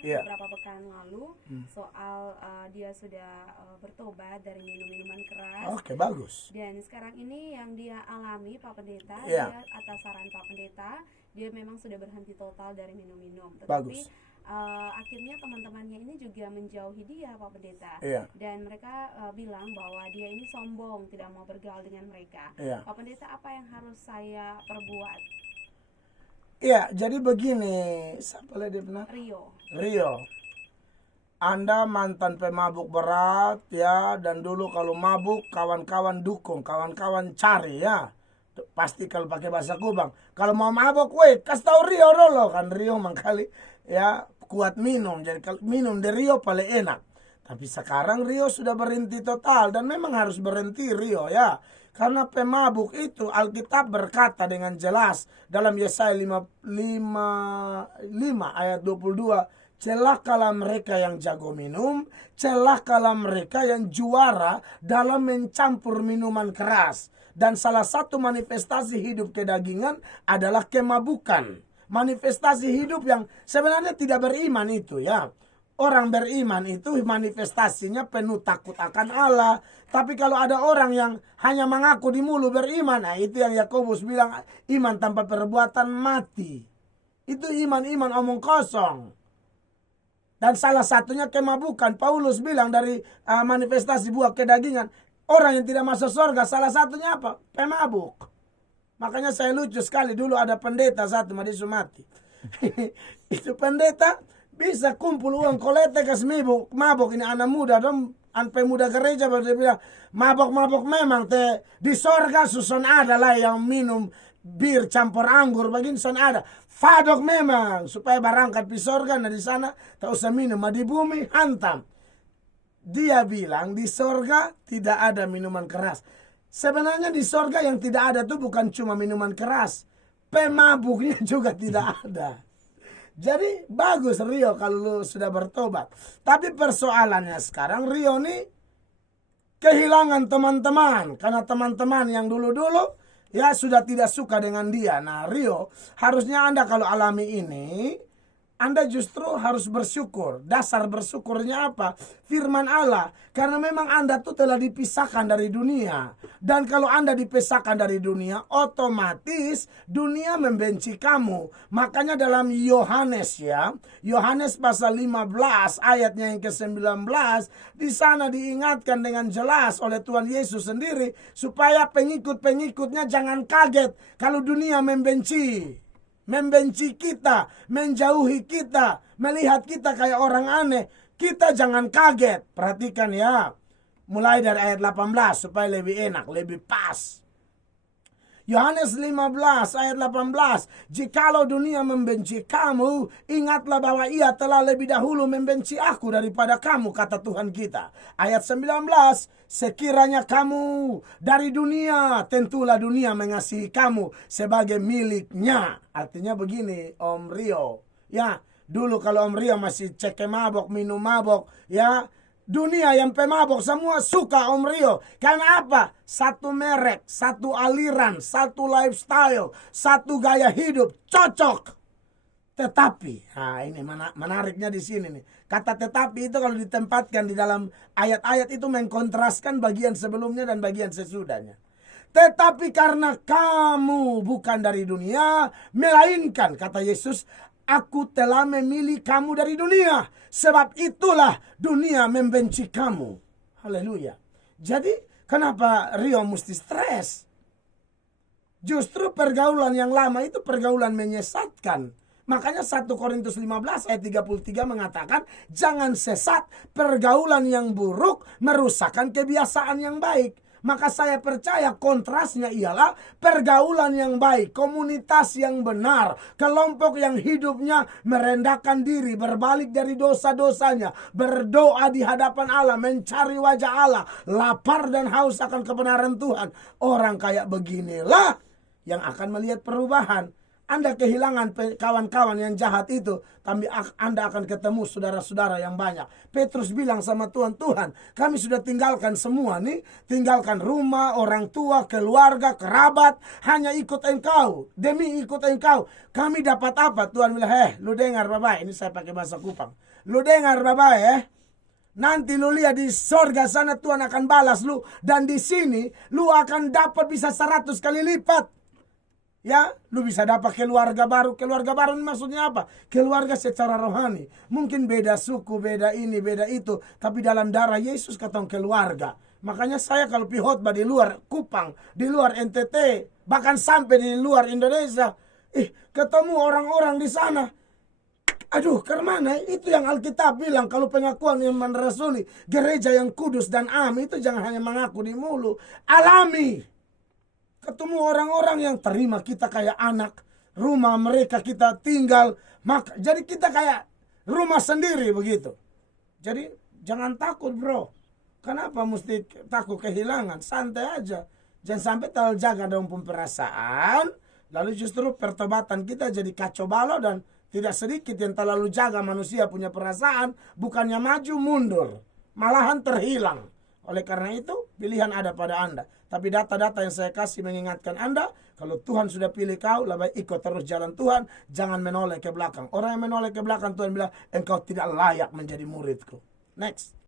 Iya. beberapa pekan lalu soal dia sudah bertobat dari minum-minuman keras. Oke, bagus. Dan sekarang ini yang dia alami Pak Pendeta, Iya. dia atas saran Pak Pendeta, dia memang sudah berhenti total dari minum-minum. Tetapi Bagus. akhirnya teman-temannya ini juga menjauhi dia Pak Pendeta. Iya. Dan mereka bilang bahwa dia ini sombong, tidak mau bergaul dengan mereka. Iya. Pak Pendeta, apa yang harus saya perbuat? Iya, jadi begini, siapa lagi dia benar? Rio. Anda mantan pemabuk berat ya, dan dulu kalau mabuk kawan-kawan dukung, kawan-kawan cari ya. Pasti kalau pakai bahasa Kubang, kalau mau mabuk, weh, kasih tahu Rio dulu kan. Rio mangkali ya kuat minum, jadi kalau minum dari Rio paling enak. Tapi sekarang Rio sudah berhenti total, dan memang harus berhenti Rio ya. Karena pemabuk itu Alkitab berkata dengan jelas dalam Yesaya 5 ayat 22, celakalah mereka yang jago minum, celakalah mereka yang juara dalam mencampur minuman keras. Dan salah satu manifestasi hidup kedagingan adalah kemabukan. Manifestasi hidup yang sebenarnya tidak beriman itu ya. Orang beriman itu manifestasinya penuh takut akan Allah. Tapi kalau ada orang yang hanya mengaku di mulut beriman, nah itu yang Yakobus bilang iman tanpa perbuatan mati. Itu iman-iman omong kosong. Dan salah satunya kemabukan. Paulus bilang dari manifestasi buah kedagingan, orang yang tidak masuk surga salah satunya apa? Pemabuk. Makanya saya lucu sekali, dulu ada pendeta satu di Sumati. Itu pendeta bisa kumpul uang kolekte kas mabok ini anak muda dong, pemuda gereja dia bilang mabok memang te di sorga susun ada lah yang minum bir campur anggur begini susun ada. Fadok memang supaya barangkat di sorga, nah di sana tak usah minum, di bumi hantam. Dia bilang di sorga tidak ada minuman keras. Sebenarnya di sorga yang tidak ada tuh bukan cuma minuman keras, pemabuknya juga tidak ada. Jadi bagus Rio kalau lu sudah bertobat. Tapi persoalannya sekarang Rio nih kehilangan teman-teman. Karena teman-teman yang dulu-dulu ya sudah tidak suka dengan dia. Nah Rio, harusnya Anda kalau alami ini, Anda justru harus bersyukur. Dasar bersyukurnya apa? Firman Allah. Karena memang Anda tuh telah dipisahkan dari dunia. Dan kalau Anda dipisahkan dari dunia, otomatis dunia membenci kamu. Makanya dalam Yohanes ya, Yohanes pasal 15 ayatnya yang ke-19, di sana diingatkan dengan jelas oleh Tuhan Yesus sendiri supaya pengikut-pengikutnya jangan kaget kalau dunia membenci kita, menjauhi kita, melihat kita kayak orang aneh. Kita jangan kaget. Perhatikan ya. Mulai dari ayat 18 supaya lebih enak, lebih pas. Yohanes 15 ayat 18. Jikalau dunia membenci kamu, ingatlah bahwa ia telah lebih dahulu membenci aku daripada kamu, kata Tuhan kita. Ayat 19. Sekiranya kamu dari dunia, tentulah dunia mengasihi kamu sebagai miliknya. Artinya begini Om Rio. Ya, dulu kalau Om Rio masih cek mabok, minum mabok, ya, dunia yang pemabok semua suka Om Rio. Karena apa? Satu merek, satu aliran, satu lifestyle, satu gaya hidup cocok. Tetapi, nah ini menariknya di sini nih. Kata tetapi itu kalau ditempatkan di dalam ayat-ayat itu mengkontraskan bagian sebelumnya dan bagian sesudahnya. Tetapi karena kamu bukan dari dunia, melainkan kata Yesus, aku telah memilih kamu dari dunia. Sebab itulah dunia membenci kamu. Haleluya. Jadi kenapa Rio mesti stres? Justru pergaulan yang lama itu pergaulan menyesatkan. Makanya 1 Korintus 15 ayat 33 mengatakan, jangan sesat, pergaulan yang buruk merusakkan kebiasaan yang baik. Maka saya percaya kontrasnya ialah pergaulan yang baik, komunitas yang benar, kelompok yang hidupnya merendahkan diri, berbalik dari dosa-dosanya, berdoa di hadapan Allah, mencari wajah Allah, lapar dan haus akan kebenaran Tuhan. Orang kayak beginilah yang akan melihat perubahan. Anda kehilangan kawan-kawan yang jahat itu, tapi Anda akan ketemu saudara-saudara yang banyak. Petrus bilang sama Tuhan, Tuhan, kami sudah tinggalkan semua nih, tinggalkan rumah, orang tua, keluarga, kerabat, hanya ikut Engkau. Demi ikut Engkau, kami dapat apa? Tuhan bilang, lu dengar Bapak, ini saya pakai bahasa Kupang. Lu dengar Bapak nanti lu lihat di sorga sana Tuhan akan balas lu. Dan di sini lu akan dapat bisa 100 kali lipat. Ya, lu bisa dapat keluarga baru. Keluarga baru ini maksudnya apa? Keluarga secara rohani. Mungkin beda suku, beda ini, beda itu. Tapi dalam darah Yesus katong keluarga. Makanya saya kalau khotbah di luar Kupang, di luar NTT, bahkan sampai di luar Indonesia, ketemu orang-orang di sana. Aduh, kemana? Itu yang Alkitab bilang. Kalau pengakuan iman rasuli, gereja yang kudus dan am, itu jangan hanya mengaku di mulut. Alami. Ketemu orang-orang yang terima kita kayak anak. Rumah mereka kita tinggal. Jadi kita kayak rumah sendiri begitu. Jadi jangan takut bro. Kenapa mesti takut kehilangan? Santai aja. Jangan sampai terlalu jaga dalam perasaan. Lalu justru pertobatan kita jadi kacau balau dan tidak sedikit yang terlalu jaga manusia punya perasaan. Bukannya maju mundur. Malahan terhilang. Oleh karena itu pilihan ada pada Anda. Tapi data-data yang saya kasih mengingatkan Anda, kalau Tuhan sudah pilih kau, lebih ikut terus jalan Tuhan, jangan menoleh ke belakang. Orang yang menoleh ke belakang, Tuhan bilang, engkau tidak layak menjadi muridku. Next.